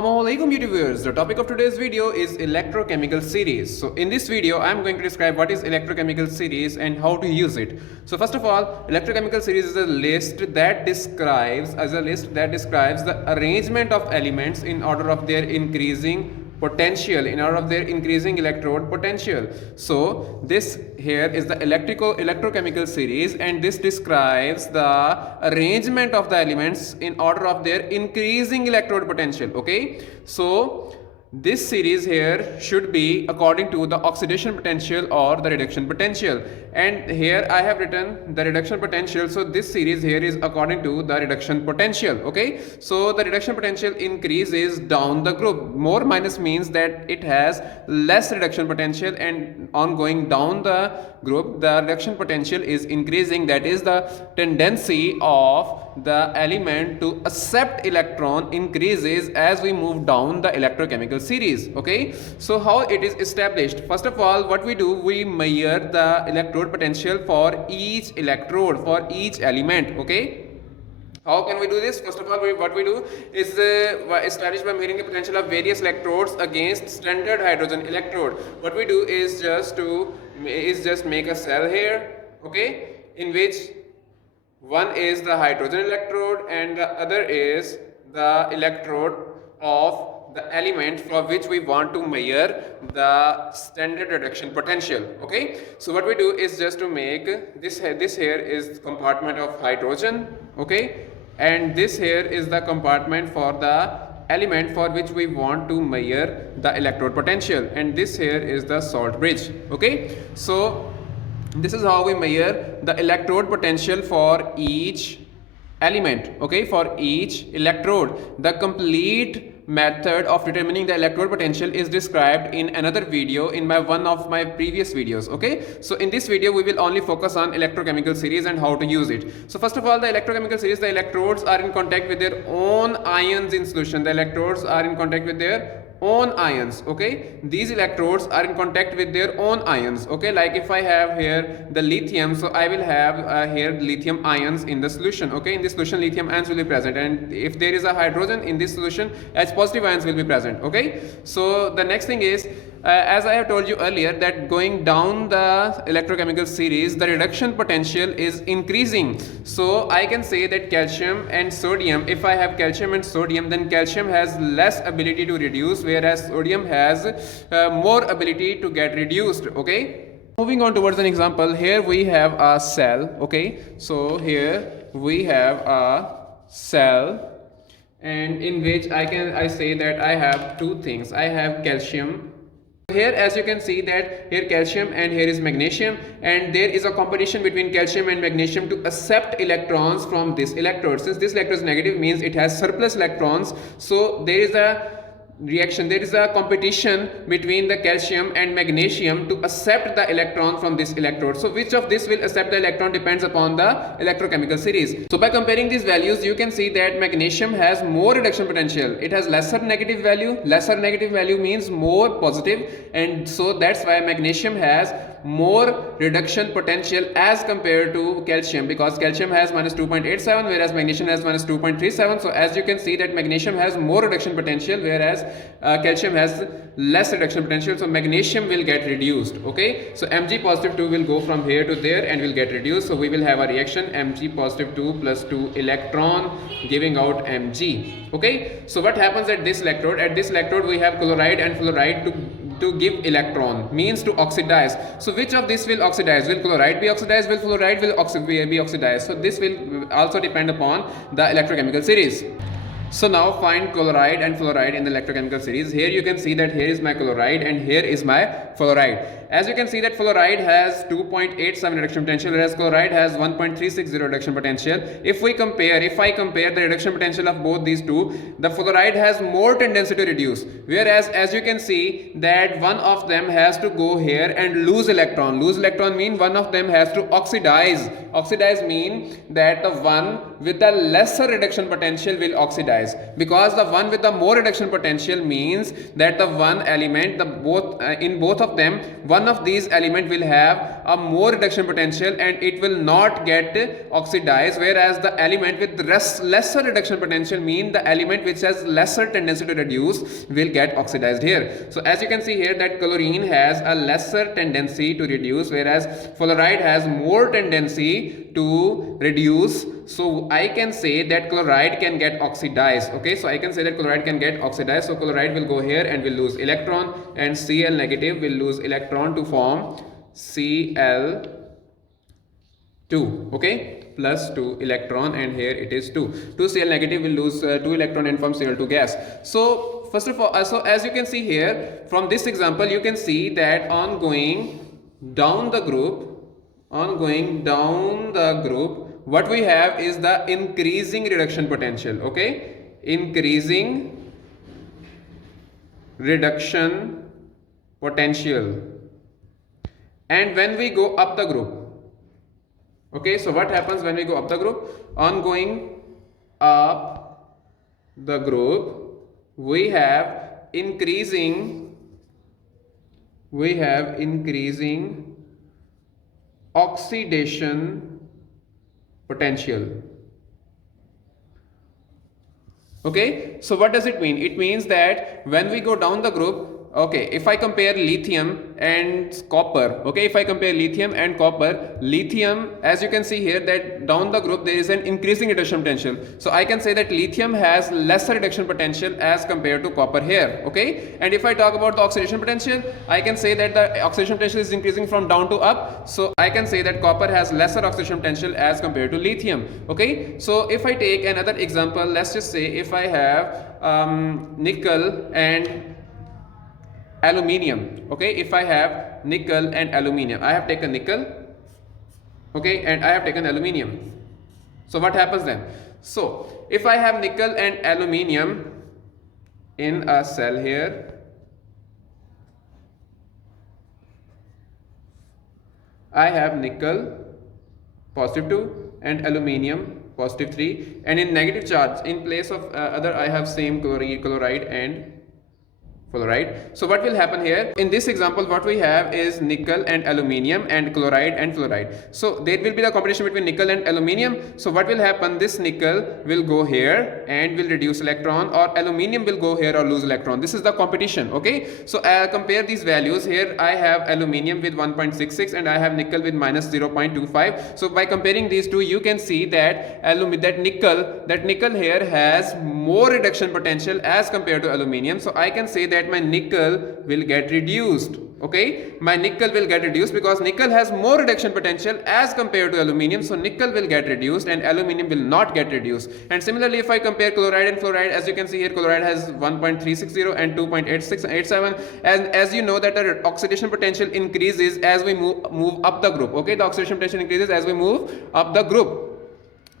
Assalamualaikum YouTube viewers. The topic of today's video is electrochemical series. So in this video I am going to describe what is electrochemical series and how to use it. So first of all, electrochemical series is a list that describes the arrangement of elements in order of their increasing potential, in order of their increasing electrode potential. So this here is the electrochemical series, and this describes the arrangement of the elements in order of their increasing electrode potential. Okay, so this series here should be according to the oxidation potential or the reduction potential, and here I have written the reduction potential. So this series here is according to the reduction potential. Okay, so the reduction potential increases down the group. More minus means that it has less reduction potential, and on going down the group the reduction potential is increasing. That is, the tendency of the element to accept electron increases as we move down the electrochemical series. Okay, so how it is established? First of all, what we do, we measure the electrode potential for each electrode, for each element. Okay, how can we do this? First of all, what we do is establish by measuring the potential of various electrodes against standard hydrogen electrode. What we do is just make a cell here, okay, in which one is the hydrogen electrode and the other is the electrode of the element for which we want to measure the standard reduction potential. Okay, so what we do is just to make this here is compartment of hydrogen, okay, and this here is the compartment for the element for which we want to measure the electrode potential, and this here is the salt bridge. Okay, so this is how we measure the electrode potential for each element, okay, for each electrode. The complete method of determining the electrode potential is described in another video, in one of my previous videos. Okay, so in this video we will only focus on electrochemical series and how to use it. So first of all, the electrochemical series, the electrodes are in contact with their own ions in solution. The electrodes are in contact with their own ions. Okay, these electrodes are in contact with their own ions. Okay, like if I have here the lithium, so I will have here lithium ions in the solution. Okay, in this solution lithium ions will be present, and if there is a hydrogen in this solution, H positive ions will be present. Okay, so the next thing is, as I have told you earlier, that going down the electrochemical series the reduction potential is increasing. So I can say that calcium and sodium, if I have calcium and sodium, then calcium has less ability to reduce, whereas sodium has more ability to get reduced. Okay, moving on towards an example, here we have a cell. Okay, so here we have a cell, and in which I say that I have two things. I have calcium. Here, as you can see, that here calcium and here is magnesium, and there is a competition between calcium and magnesium to accept electrons from this electrode. Since this electrode is negative, means it has surplus electrons, so there is a reaction, there is a competition between the calcium and magnesium to accept the electron from this electrode. So which of this will accept the electron depends upon the electrochemical series. So by comparing these values, you can see that magnesium has more reduction potential. It has lesser negative value. Lesser negative value means more positive, and so that's why magnesium has more reduction potential as compared to calcium, because calcium has minus 2.87 whereas magnesium has minus 2.37. so as you can see that magnesium has more reduction potential, whereas calcium has less reduction potential, so magnesium will get reduced. Okay, so Mg positive 2 will go from here to there and will get reduced, so we will have a reaction Mg positive 2 plus 2 electron giving out Mg. Okay, so what happens at this electrode? At this electrode we have chloride and fluoride to give electron, means to oxidize. So which of this will oxidize? Will chloride be oxidized? Will fluoride be oxidized? So this will also depend upon the electrochemical series. So now find chloride and fluoride in the electrochemical series. Here you can see that here is my chloride and here is my fluoride. As you can see that fluoride has 2.87 reduction potential, whereas chloride has 1.360 reduction potential. If I compare the reduction potential of both these two, the fluoride has more tendency to reduce, whereas as you can see that one of them has to go here and lose electron. Lose electron mean one of them has to oxidize. Oxidize mean that the one with the lesser reduction potential will oxidize. oxidize, because the one with the more reduction potential means that the one element, in both of them, one of these element will have a more reduction potential and it will not get oxidized, whereas the element with lesser reduction potential mean the element which has lesser tendency to reduce will get oxidized here. So as you can see here that chlorine has a lesser tendency to reduce, whereas fluoride has more tendency to reduce. So I can say that chloride can get oxidized. Okay, so I can say that chloride can get oxidized. So chloride will go here and will lose electron, and Cl negative will lose electron to form Cl2. Okay, plus 2 electron, and here it is 2. 2 Cl negative will lose 2 electron and form Cl2 gas. So first of all, so as you can see here from this example, you can see that on going down the group, what we have is the increasing reduction potential. Okay, increasing reduction potential. And when we go up the group, okay, so what happens when we go up the group? On going up the group, we have increasing oxidation potential. Okay, so what does it mean? It means that when we go down the group, okay, if I compare lithium and copper, okay, if I compare lithium and copper, lithium, as you can see here that down the group there is an increasing reduction potential. So I can say that lithium has lesser reduction potential as compared to copper here. Okay, and if I talk about the oxidation potential, I can say that the oxidation potential is increasing from down to up. So I can say that copper has lesser oxidation potential as compared to lithium. Okay, so if I take another example, let's just say if I have nickel and aluminium. Okay, if I have nickel and aluminium, I have taken nickel, okay, and I have taken aluminium. So what happens then? So if I have nickel and aluminium in a cell here, I have nickel positive 2 and aluminium positive 3, and in negative charge in place of other I have same chloride and fluoride. So what will happen here? In this example, what we have is nickel and aluminium and chloride and fluoride. So there will be the competition between nickel and aluminium. So what will happen? This nickel will go here and will reduce electron, or aluminium will go here or lose electron. This is the competition. Okay. So compare these values. Here I have aluminium with 1.66 and I have nickel with minus 0.25. So by comparing these two, you can see that nickel here has more reduction potential as compared to aluminium. So I can say that my nickel will get reduced. Okay, my nickel will get reduced because nickel has more reduction potential as compared to aluminium. So nickel will get reduced and aluminium will not get reduced. And similarly, if I compare chloride and fluoride, as you can see here, chloride has 1.360 and 2.8687. And as you know that the oxidation potential increases as we move up the group. Okay, the oxidation potential increases as we move up the group.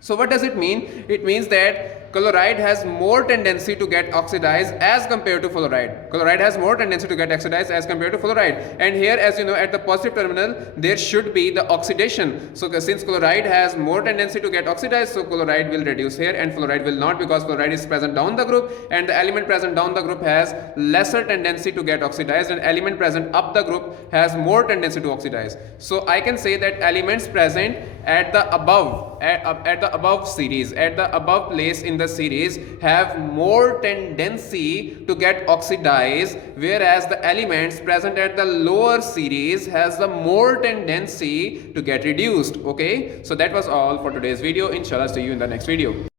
So what does it mean? It means that chloride has more tendency to get oxidized as compared to fluoride. Chloride has more tendency to get oxidized as compared to fluoride. And here, as you know, at the positive terminal, there should be the oxidation. So since chloride has more tendency to get oxidized, so chloride will reduce here and fluoride will not, because fluoride is present down the group and the element present down the group has lesser tendency to get oxidized, and element present up the group has more tendency to oxidize. So I can say that elements present at the above series, at the above place in the series, have more tendency to get oxidized, whereas the elements present at the lower series has the more tendency to get reduced. Okay, so that was all for today's video. Inshallah, see you in the next video.